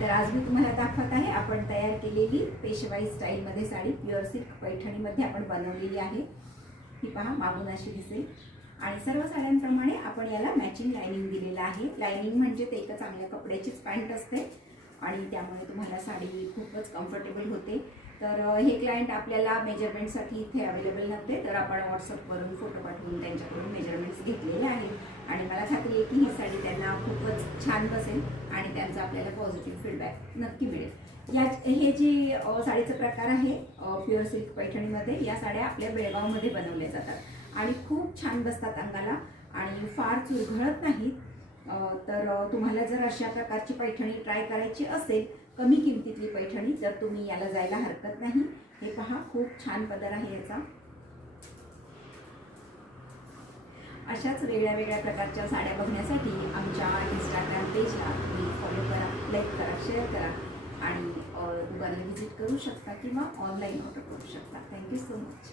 तर आज मी तुम्हाला दाखवत आहे आपण तयार केलेली पेशवाई स्टाईलमध्ये साडी प्युअर सिल्क पैठणीमध्ये आपण बनवलेली आहे। ही पहा मागून अशी दिसेल आणि सर्व साड्यांप्रमाणे आपण याला मॅचिंग लाइनिंग दिलेला आहे। लाइनिंग म्हणजे ते एका चांगल्या कपड्याचीच पॅन्ट असते आणि त्यामुळे तुम्हाला साडी खूपच कम्फर्टेबल होते। तर हे क्लायंट आपल्याला मेजरमेंटसाठी इथे अवेलेबल नव्हते, तर आपण व्हॉट्सअपवरून फोटो पाठवून त्यांच्याकडून मेजरमेंट्स घेतलेले आहेत आणि मला खात्री आहे की ही साडी त्यांना खूपच छान बसेल आणि त्यांचा आपल्याला पॉझिटिव्ह फीडबॅक नक्की मिळेल। हे जी साडीचा प्रकार आहे प्युअर सिल्क पैठणीमध्ये, या साड्या आपल्या बेळगावमध्ये बनवल्या जातात आणि खूप छान बसतात अंगाला आणि फार चुरघळत नाहीत। तर तुम्हाला जर अशा प्रकारची पैठणी ट्राय करायची असेल, कमी किमतीतली पैठणी, तर तुम्ही याला जायला हरकत नाही। हे पहा खूप छान पदर आहे याचा। अशाच वेगळ्या प्रकारच्या साड्या बघण्यासाठी आमच्या इंस्टाग्राम पेजला तुम्ही फॉलो करा, लाईक करा, शेअर करा आणि दुकानाला व्हिजिट करू शकता किंवा ऑनलाईन ऑर्डर करू शकता। Thank you so much.